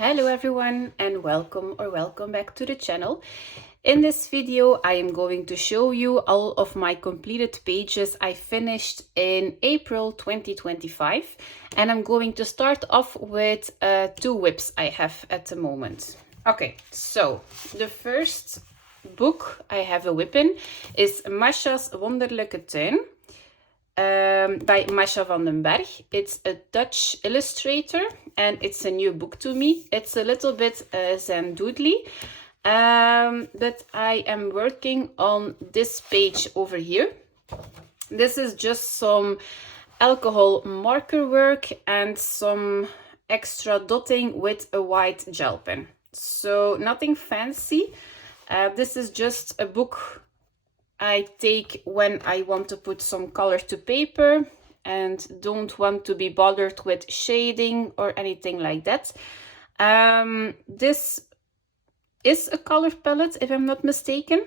Hello everyone and welcome back to the channel. In this video I am going to show you all of my completed pages I finished in April 2025, and I'm going to start off with two whips I have at the moment. Okay, so the first book I have a whip in is Masha's Wonderlijke Tuin. By Masha van den Berg. It's a Dutch illustrator and it's a new book to me. It's a little bit Zendoodly, but I am working on this page over here. This is just some alcohol marker work and some extra dotting with a white gel pen. So nothing fancy. This is just a book I take when I want to put some color to paper and don't want to be bothered with shading or anything like that. This is a color palette, if I'm not mistaken,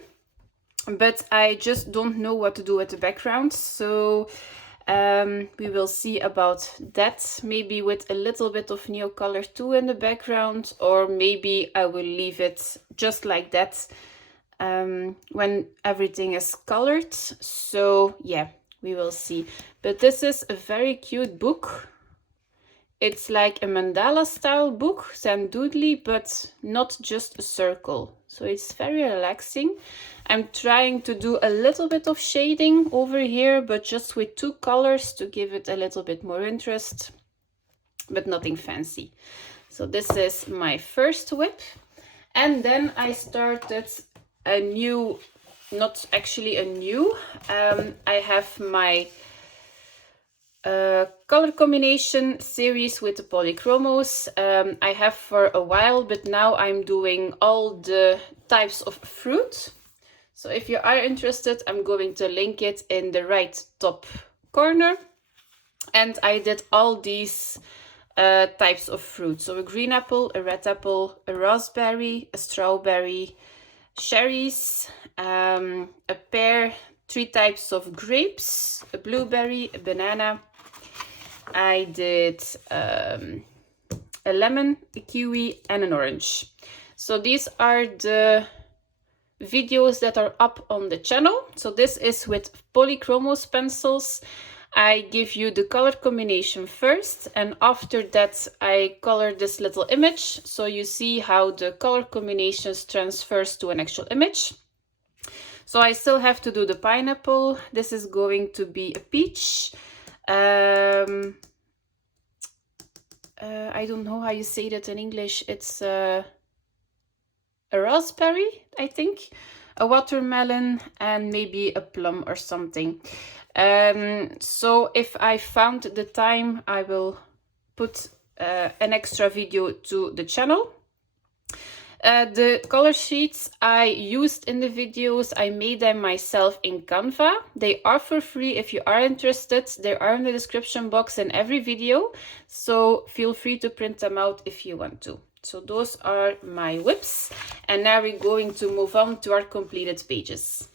but I just don't know what to do with the background. So we will see about that, maybe with a little bit of Neo Color too in the background, or maybe I will leave it just like that when everything is colored. So yeah, we will see. But this is a very cute book. It's like a mandala style book, Zendoodly, but not just a circle. So it's very relaxing. I'm trying to do a little bit of shading over here, but just with two colors to give it a little bit more interest, but nothing fancy. So this is my first whip. And then I started a new, not actually a new, I have my color combination series with the polychromos. I have for a while, but now I'm doing all the types of fruit. So if you are interested, I'm going to link it in the right top corner. And I did all these types of fruit. So a green apple, a red apple, a raspberry, a strawberry, cherries, a pear, three types of grapes, a blueberry, a banana. I did a lemon, a kiwi, and an orange. So these are the videos that are up on the channel. So this is with polychromos pencils. I give you the color combination first, and after that I color this little image, so you see how the color combinations transfers to an actual image. So I still have to do the pineapple. This is going to be a peach. I don't know how you say that in English. It's a raspberry, I think, a watermelon, and maybe a plum or something. So if I found the time, I will put an extra video to the channel. The color sheets I used in the videos, I made them myself in Canva. They are for free if you are interested. They are in the description box in every video, so feel free to print them out if you want to. So those are my whips, and now we're going to move on to our completed pages.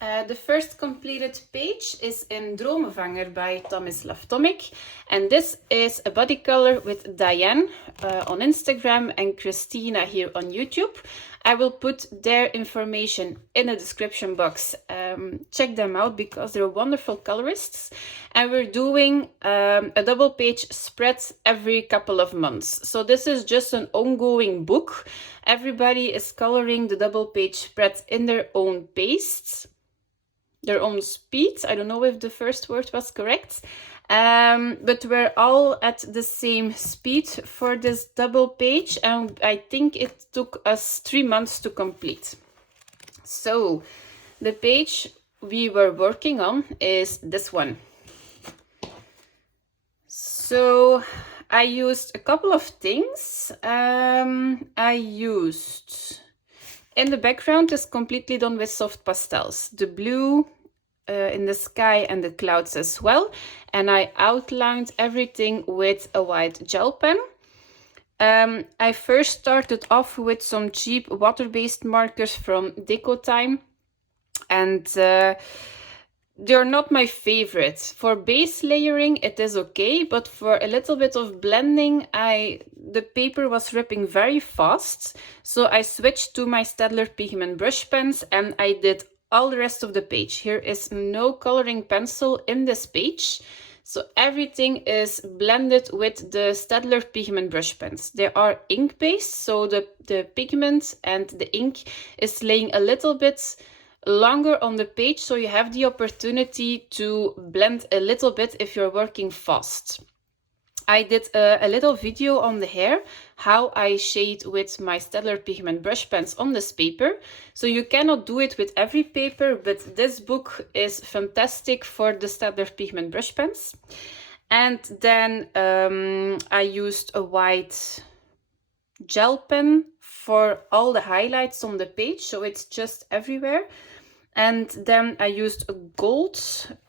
The first completed page is in Dromenvanger by Tomislav Tomic, and this is a body color with Diane on Instagram and Christina here on YouTube. I will put their information in the description box. Check them out because they're wonderful colorists, and we're doing a double page spread every couple of months. So this is just an ongoing book. Everybody is coloring the double page spread in their own pace, their own speed. I don't know if the first word was correct, but we're all at the same speed for this double page, and I think it took us 3 months to complete. So the page we were working on is this one. So I used a couple of things. I used, in the background is completely done with soft pastels, the blue in the sky and the clouds as well, and I outlined everything with a white gel pen. I first started off with some cheap water-based markers from Deco Time, and they're not my favorite. For base layering, it is okay, but for a little bit of blending, the paper was ripping very fast. So I switched to my Staedtler pigment brush pens and I did all the rest of the page. Here is no coloring pencil in this page. So everything is blended with the Staedtler pigment brush pens. They are ink based, so the pigment and the ink is laying a little bit longer on the page, so you have the opportunity to blend a little bit if you're working fast. I did a little video on the hair, how I shade with my Staedtler pigment brush pens on this paper. So you cannot do it with every paper, but this book is fantastic for the Staedtler pigment brush pens. And then I used a white gel pen for all the highlights on the page, so it's just everywhere. And then I used a gold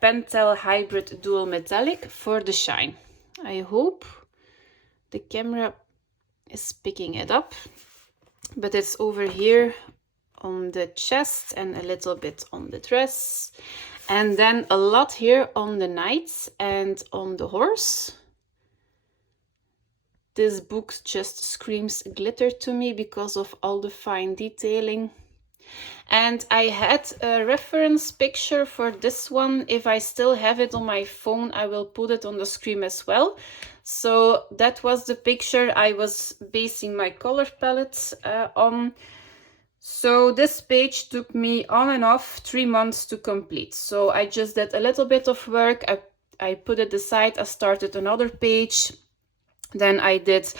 Pentel Hybrid Dual Metallic for the shine. I hope the camera is picking it up, but it's over here on the chest and a little bit on the dress. And then a lot here on the knights and on the horse. This book just screams glitter to me because of all the fine detailing. And I had a reference picture for this one. If I still have it on my phone, I will put it on the screen as well. So that was the picture I was basing my color palette on. So this page took me on and off 3 months to complete. So I just did a little bit of work. I put it aside. I started another page. Then I did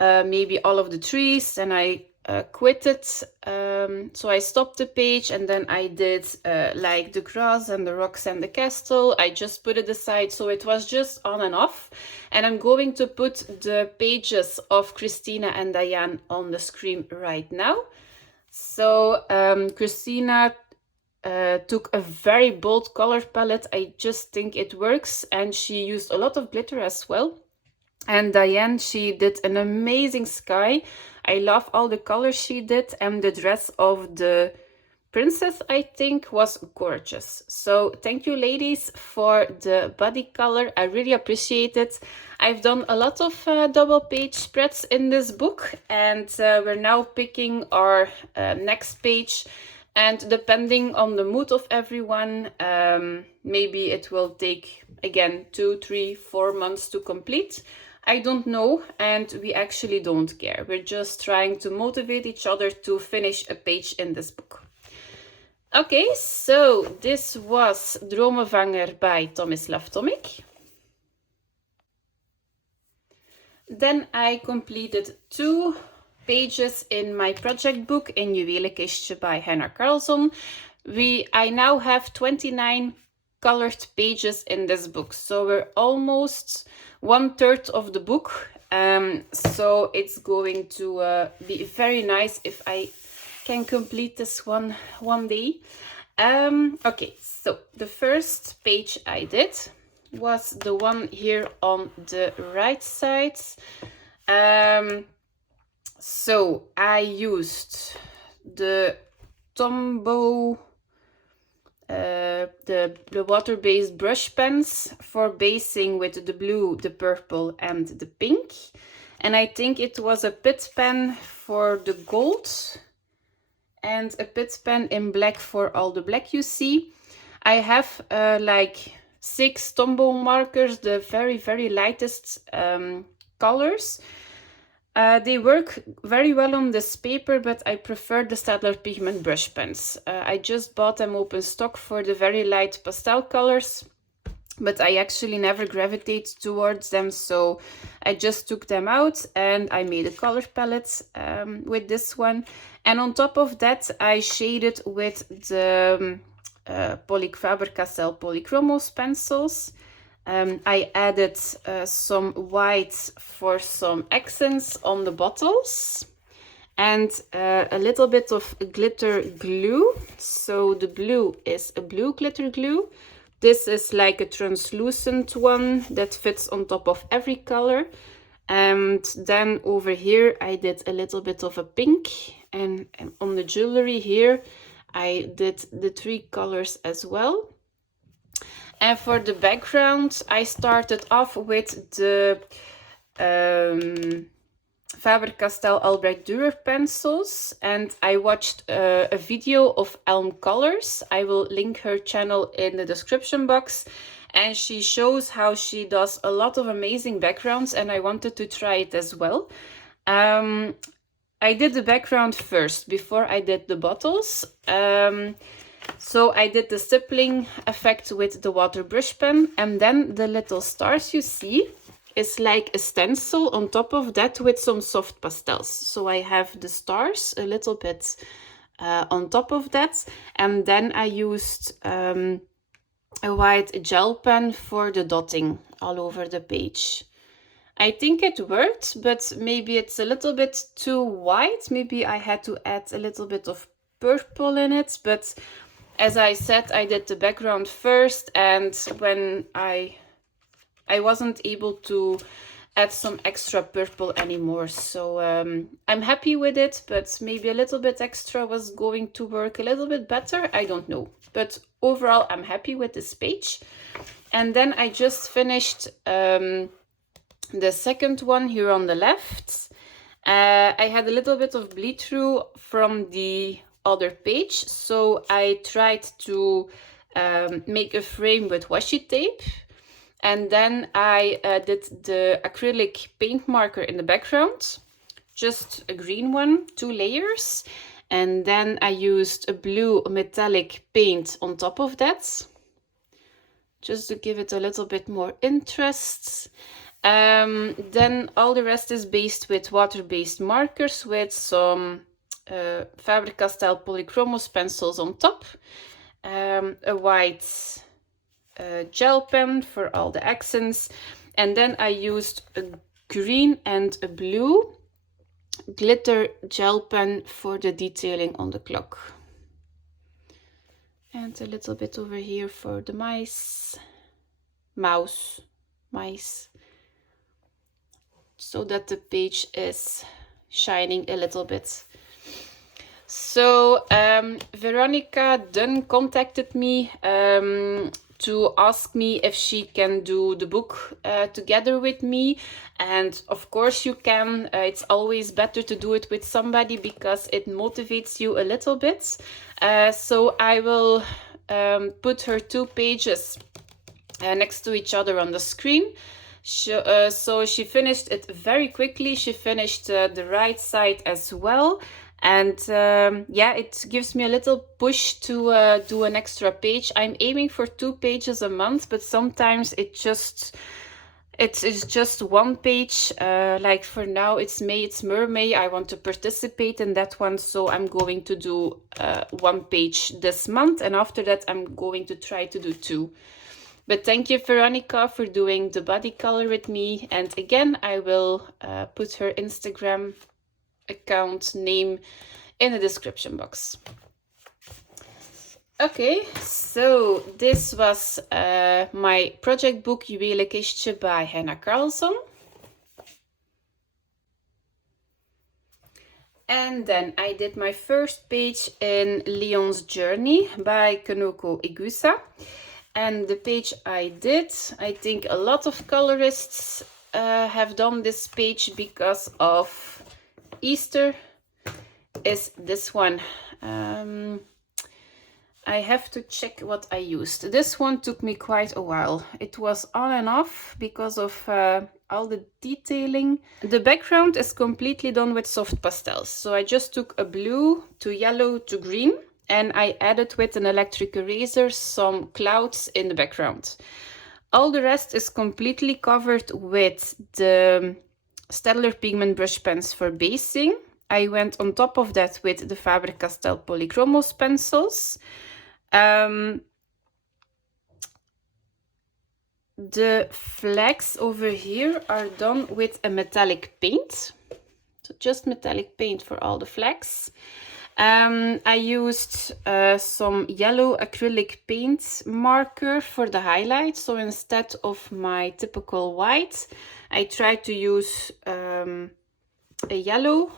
maybe all of the trees, and I quit it. So I stopped the page, and then I did like the grass and the rocks and the castle. I just put it aside, so it was just on and off. And I'm going to put the pages of Christina and Diane on the screen right now. So Christina took a very bold color palette. I just think it works, and she used a lot of glitter as well. And Diane, she did an amazing sky. I love all the colors she did, and the dress of the princess, I think, was gorgeous. So thank you, ladies, for the body color. I really appreciate it. I've done a lot of double page spreads in this book, and we're now picking our next page. And depending on the mood of everyone, maybe it will take, again, 2, 3, 4 months to complete. I don't know, and we actually don't care. We're just trying to motivate each other to finish a page in this book. Okay, so this was Dromenvanger by Tomislav Tomic. Then I completed 2 pages in my project book in Juwelenkistje by Henna Karlsson. I now have 29 colored pages in this book, so we're almost 1/3 of the book. So it's going to be very nice if I can complete this one day. Okay, so the first page I did was the one here on the right side. So I used the Tombow, the water-based brush pens for basing with the blue, the purple and the pink. And I think it was a pit pen for the gold and a pit pen in black for all the black you see. I have like 6 Tombow markers, the very, very lightest colors. They work very well on this paper, but I prefer the Staedtler pigment brush pens. I just bought them open stock for the very light pastel colors, but I actually never gravitate towards them, so I just took them out and I made a color palette with this one. And on top of that, I shaded with the Faber-Castell Polychromos pencils. I added some white for some accents on the bottles, and a little bit of glitter glue. So the blue is a blue glitter glue. This is like a translucent one that fits on top of every color. And then over here I did a little bit of a pink, and on the jewelry here I did the 3 colors as well. And for the background, I started off with the Faber-Castell Albrecht Dürer pencils, and I watched a video of Elm Colors. I will link her channel in the description box, and she shows how she does a lot of amazing backgrounds, and I wanted to try it as well. I did the background first before I did the bottles. So I did the stippling effect with the water brush pen, and then the little stars you see is like a stencil on top of that with some soft pastels. So I have the stars a little bit on top of that, and then I used a white gel pen for the dotting all over the page. I think it worked, but maybe it's a little bit too white. Maybe I had to add a little bit of purple in it, but as I said, I did the background first, and when I wasn't able to add some extra purple anymore, so I'm happy with it, but maybe a little bit extra was going to work a little bit better. I don't know, but overall I'm happy with this page. And then I just finished the second one here on the left. I had a little bit of bleed through from the other page, so I tried to make a frame with washi tape, and then I did the acrylic paint marker in the background, just a green one, 2 layers, and then I used a blue metallic paint on top of that, just to give it a little bit more interest. Then all the rest is based with water-based markers with some Faber-Castell Polychromos pencils on top, a white gel pen for all the accents, and then I used a green and a blue glitter gel pen for the detailing on the clock. And a little bit over here for the mice, so that the page is shining a little bit. So Veronica Dunn contacted me to ask me if she can do the book together with me, and of course you can. It's always better to do it with somebody because it motivates you a little bit. So I will put her 2 pages next to each other on the screen. So she finished it very quickly. She finished the right side as well. And yeah, it gives me a little push to do an extra page. I'm aiming for 2 pages a month, but sometimes it's just 1 page. Like for now, it's May, it's Mermaid. I want to participate in that one, so I'm going to do 1 page this month, and after that I'm going to try to do 2. But thank you, Veronica, for doing the body color with me. And again, I will put her Instagram account name in the description box. Okay, so this was my project book Juwelenkistje by Hannah Carlson. And then I did my first page in Leon's Journey by Kanoko Igusa. And the page I did, I think a lot of colorists have done this page because of Easter, is this one. I have to check what I used. This one took me quite a while. It was on and off because of all the detailing. The background is completely done with soft pastels. So I just took a blue to yellow to green, and I added with an electric eraser some clouds in the background. All the rest is completely covered with the Staedtler pigment brush pens for basing. I went on top of that with the Faber-Castell Polychromos pencils. The flags over here are done with a metallic paint. So just metallic paint for all the flags. I used some yellow acrylic paint marker for the highlight. So instead of my typical white, I tried to use a yellow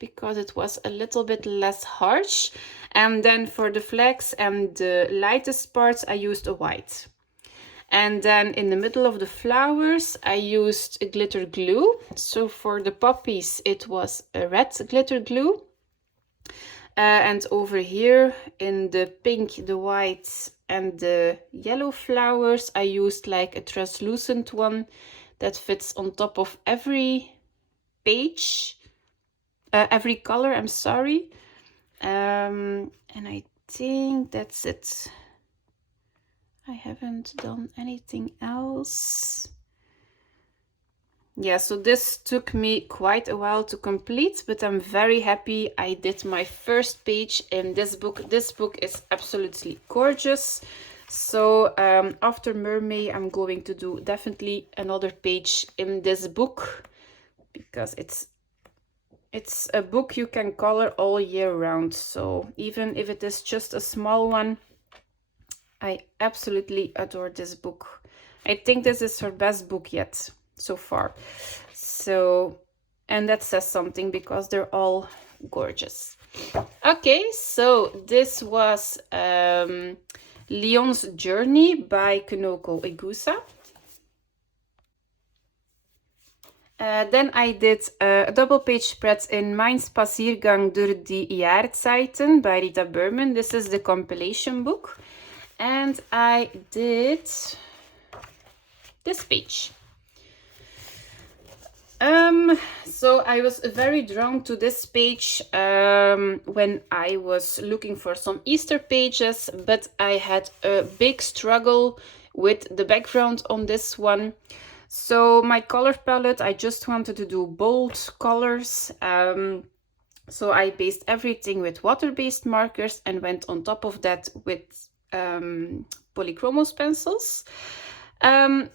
because it was a little bit less harsh. And then for the flags and the lightest parts, I used a white. And then in the middle of the flowers, I used a glitter glue. So for the poppies, it was a red glitter glue. And over here in the pink, the white and the yellow flowers, I used like a translucent one that fits on top of every page, every color, I'm sorry. And I think that's it. I haven't done anything else. Yeah, so this took me quite a while to complete, but I'm very happy I did my first page in this book. This book is absolutely gorgeous. So after Mermaid, I'm going to do definitely another page in this book, because it's a book you can color all year round. So even if it is just a small one, I absolutely adore this book. I think this is her best book yet so far. So, and that says something because they're all gorgeous. Okay, so this was Leon's Journey by Kanoko Igusa. Then I did a double page spread in Mijn Spaziergang door die Jahrzeiten by Rita Berman. This is the compilation book. And I did this page. So I was very drawn to this page when I was looking for some Easter pages, but I had a big struggle with the background on this one. So my color palette, I just wanted to do bold colors. So I based everything with water-based markers and went on top of that with polychromos pencils.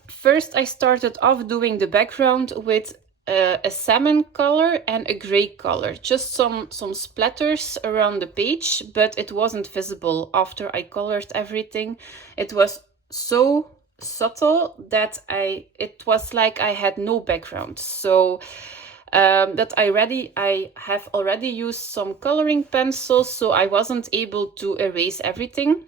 First I started off doing the background with a salmon color and a gray color, just some splatters around the page, but it wasn't visible after I colored everything. It was so subtle that it was like I had no background. So that I have already used some coloring pencils, so I wasn't able to erase everything.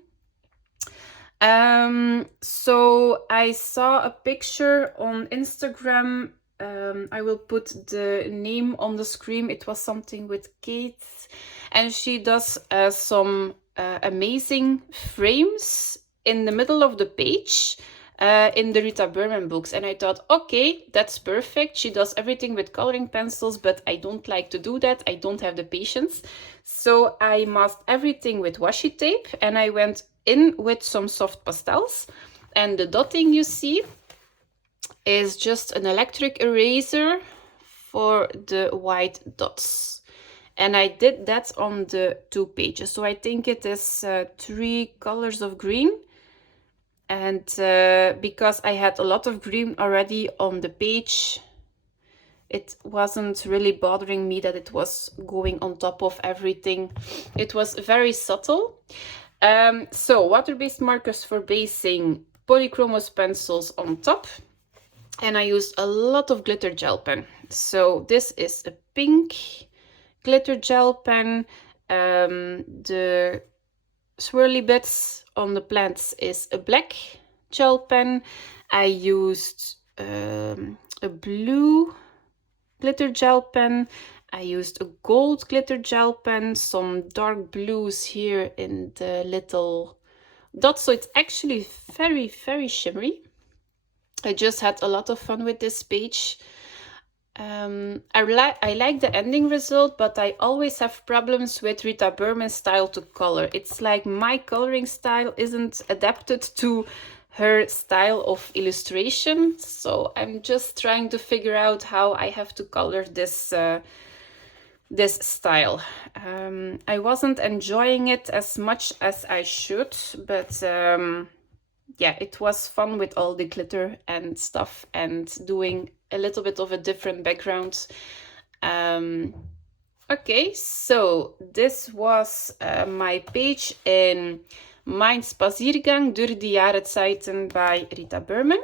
So I saw a picture on Instagram. I will put the name on the screen. It was something with Kaethe, and she does some amazing frames in the middle of the page in the Rita Berman books. And I thought, okay, that's perfect. She does everything with coloring pencils, but I don't like to do that. I don't have the patience. So I masked everything with washi tape, and I went in with some soft pastels. And the dotting you see is just an electric eraser for the white dots. And I did that on the 2 pages. So I think it is 3 colors of green. And because I had a lot of green already on the page, it wasn't really bothering me that it was going on top of everything. It was very subtle. So water-based markers for basing, polychromos pencils on top. And I used a lot of glitter gel pen. So this is a pink glitter gel pen. The swirly bits on the plants is a black gel pen. I used a blue glitter gel pen. I used a gold glitter gel pen, some dark blues here in the little dots. So it's actually very, very shimmery. I just had a lot of fun with this page. I like the ending result, but I always have problems with Rita Berman's style to color. It's like my coloring style isn't adapted to her style of illustration. So I'm just trying to figure out how I have to color this this style. I wasn't enjoying it as much as I should, but yeah, it was fun with all the glitter and stuff and doing a little bit of a different background. Okay, so this was my page in Mijn Spaziergang door die Jahrzeiten by Rita Berman.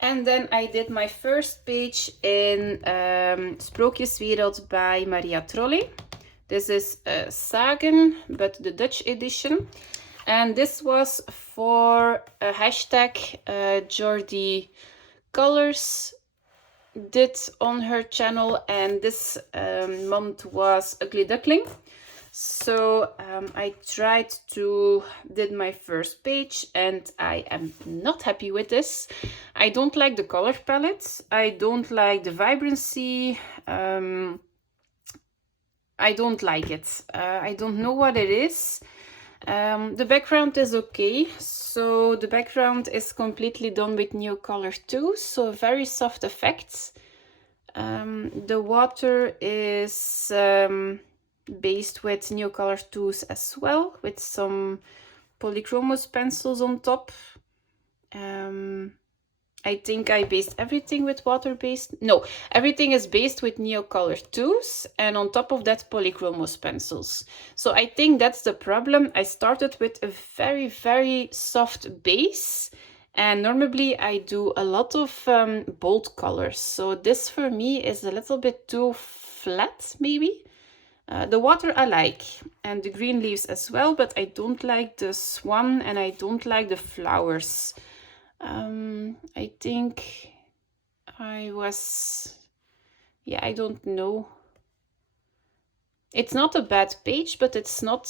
And then I did my first page in Sprookjeswereld by Maria Trolle. This is Sagen, but the Dutch edition. And this was for a hashtag Jordi Colors did on her channel, and this month was Ugly Duckling. So I tried to did my first page, and I am not happy with this. I don't like the color palette. I don't like the vibrancy. I don't like it. I don't know what it is. The background is okay. So the background is completely done with Neocolor 2. So very soft effects. The water is based with Neocolor 2s as well, with some polychromos pencils on top. I think I based everything with water-based. No, everything is based with Neocolor 2s, and on top of that polychromos pencils. So I think that's the problem. I started with a very, very soft base, and normally I do a lot of bold colors. So this for me is a little bit too flat, maybe. The water I like, and the green leaves as well, but I don't like the swan and I don't like the flowers. I think I was, yeah, I don't know. It's not a bad page, but it's not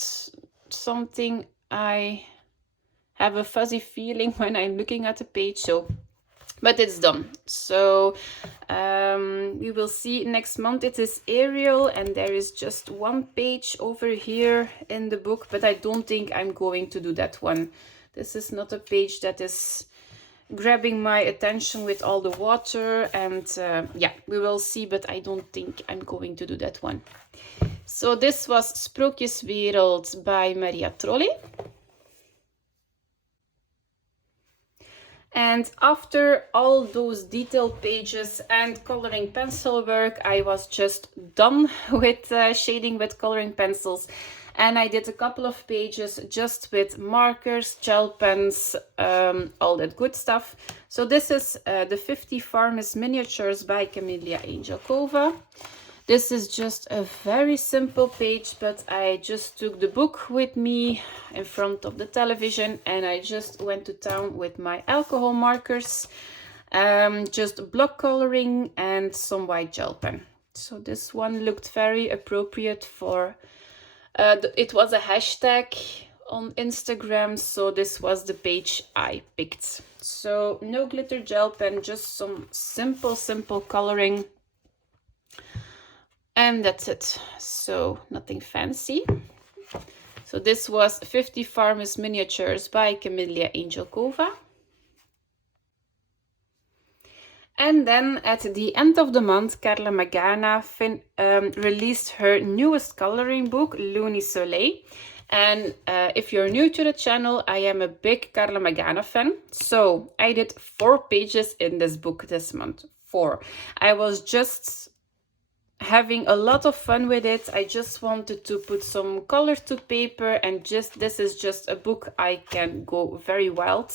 something I have a fuzzy feeling when I'm looking at the page. So, but it's done. So we will see next month. It is Ariel, and there is just one page over here in the book, but I don't think I'm going to do that one. This is not a page that is grabbing my attention with all the water, and yeah, we will see, but I don't think I'm going to do that one. So this was Sprookjeswereld by Maria Trolle. And after all those detailed pages and coloring pencil work, I was just done with shading with coloring pencils. And I did a couple of pages just with markers, gel pens, all that good stuff. So this is the 50 Farmers Miniatures by Camelia Angelkova. This is just a very simple page, but I just took the book with me in front of the television and I just went to town with my alcohol markers, just block coloring and some white gel pen. So this one looked very appropriate for, it was a hashtag on Instagram, so this was the page I picked. So no glitter gel pen, just some simple coloring. And that's it. So nothing fancy. So this was 50 Farmers Miniatures by Camelia Angelkova. And then at the end of the month, Carla Magana released her newest coloring book, Luni Soleil. And if you're new to the channel, I am a big Carla Magana fan. So I did 4 pages in this book this month. 4. I was just having a lot of fun with it. I just wanted to put some color to paper, and this is just a book I can go very wild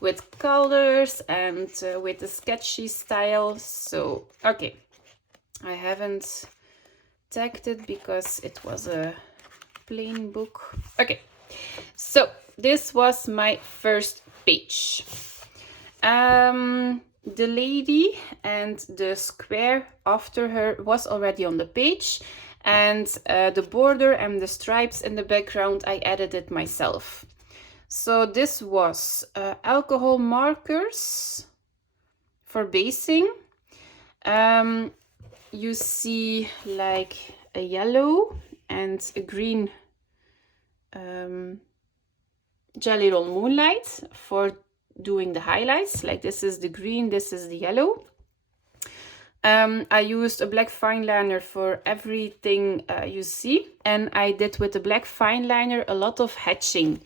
with colors and with a sketchy style. So okay, I haven't tagged it because it was a plain book. Okay, so this was my first page. The lady and the square after her was already on the page, and the border and the stripes in the background I added it myself. So this was alcohol markers for basing. You see like a yellow and a green Jelly Roll Moonlight for doing the highlights. Like this is the green, this is the yellow. I used a black fine liner for everything you see, and I did with the black fine liner a lot of hatching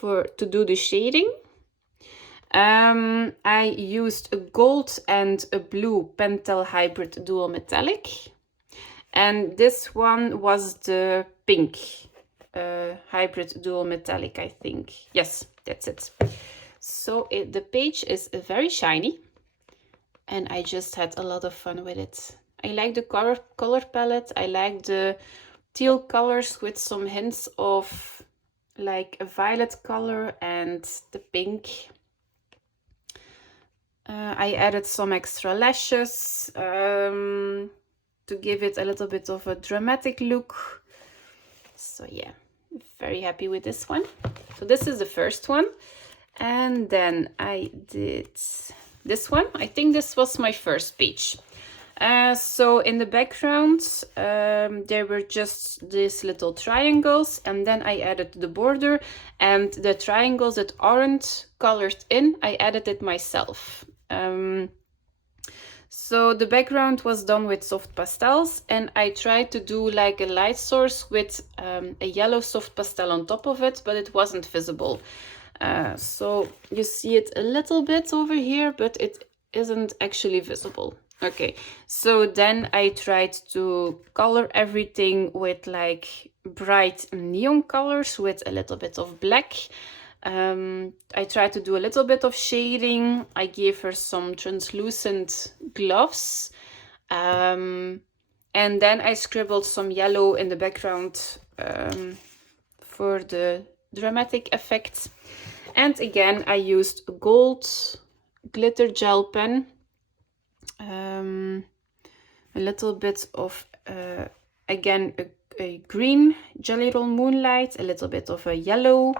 to do the shading. I used a gold and a blue Pentel Hybrid Dual Metallic, and this one was the pink Hybrid Dual Metallic, I think. Yes, that's it. So the page is very shiny, and I just had a lot of fun with it. I like the color palette. I like the teal colors with some hints of like a violet color and the pink. I added some extra lashes to give it a little bit of a dramatic look. So yeah, very happy with this one. So this is the first one. And then I did this one. I think this was my first page. So in the background, there were just these little triangles, and then I added the border, and the triangles that aren't colored in, I added it myself. So the background was done with soft pastels, and I tried to do like a light source with a yellow soft pastel on top of it, but it wasn't visible. So you see it a little bit over here, but it isn't actually visible. Okay, so then I tried to color everything with like bright neon colors with a little bit of black. I tried to do a little bit of shading. I gave her some translucent gloves. And then I scribbled some yellow in the background for the dramatic effect. And again, I used a gold glitter gel pen. A little bit of, again, a green Jelly Roll Moonlight, a little bit of a yellow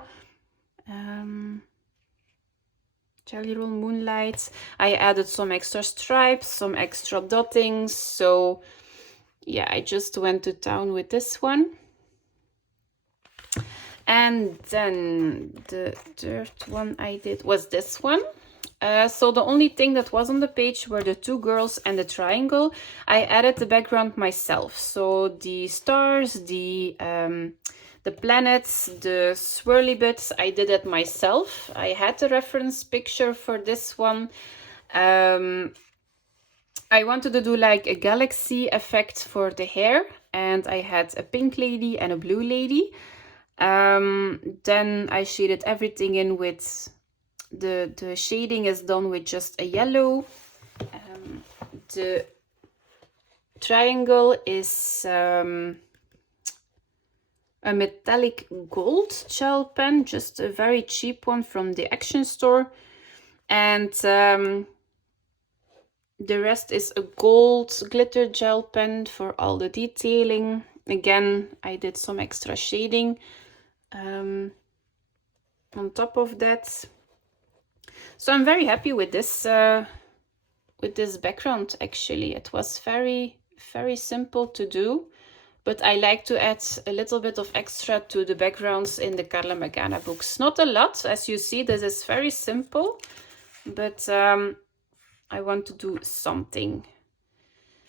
Jelly Roll Moonlight. I added some extra stripes, some extra dottings. So yeah, I just went to town with this one. And then the third one I did was this one. So the only thing that was on the page were the two girls and the triangle. I added the background myself. So the stars, the planets, the swirly bits, I did it myself. I had the reference picture for this one. I wanted to do like a galaxy effect for the hair, and I had a pink lady and a blue lady. Then I shaded everything in with the shading is done with just a yellow. The triangle is a metallic gold gel pen, just a very cheap one from the Action store. And the rest is a gold glitter gel pen for all the detailing. Again, I did some extra shading on top of that. So I'm very happy with this background. Actually, it was very, very simple to do, but I like to add a little bit of extra to the backgrounds in the Carla Magana books. Not a lot, as you see. This is very simple, but I want to do something.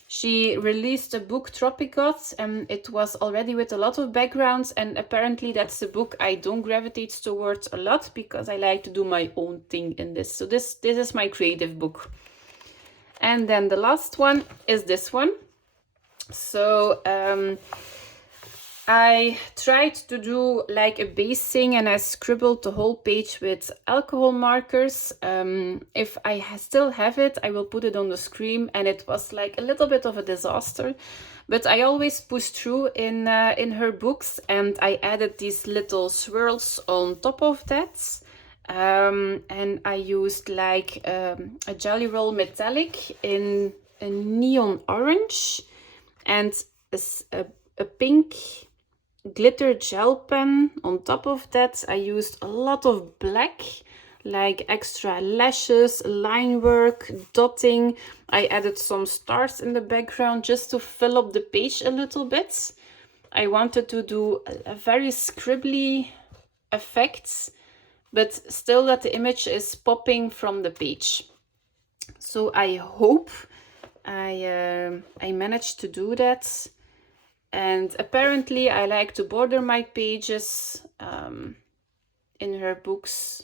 She released a book, Tropicots, and it was already with a lot of backgrounds, and apparently that's a book I don't gravitate towards a lot because I like to do my own thing in this. So this is my creative book. And then the last one is this one. So I tried to do like a basing, and I scribbled the whole page with alcohol markers. If I still have it, I will put it on the screen, and it was like a little bit of a disaster. But I always push through in her books, and I added these little swirls on top of that. And I used like a Jelly Roll metallic in a neon orange and a pink glitter gel pen. On top of that, I used a lot of black, like extra lashes, line work, dotting. I added some stars in the background just to fill up the page a little bit. I wanted to do a very scribbly effect, but still that the image is popping from the page. So I hope I managed to do that. And apparently I like to border my pages in her books.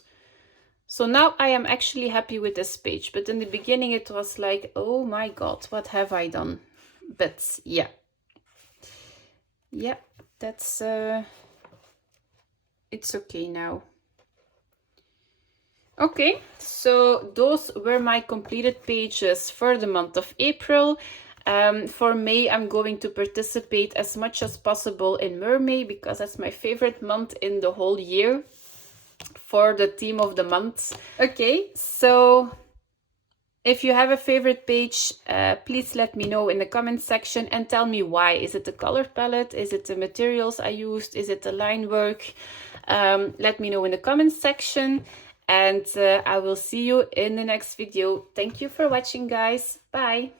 So now I am actually happy with this page. But in the beginning it was like, oh my god, what have I done? But yeah. Yeah, that's... it's okay now. Okay, so those were my completed pages for the month of April. For May, I'm going to participate as much as possible in Mermay because that's my favorite month in the whole year for the theme of the month. Okay, so if you have a favorite page, please let me know in the comment section and tell me why. Is it the color palette? Is it the materials I used? Is it the line work? Let me know in the comment section, and I will see you in the next video. Thank you for watching, guys. Bye.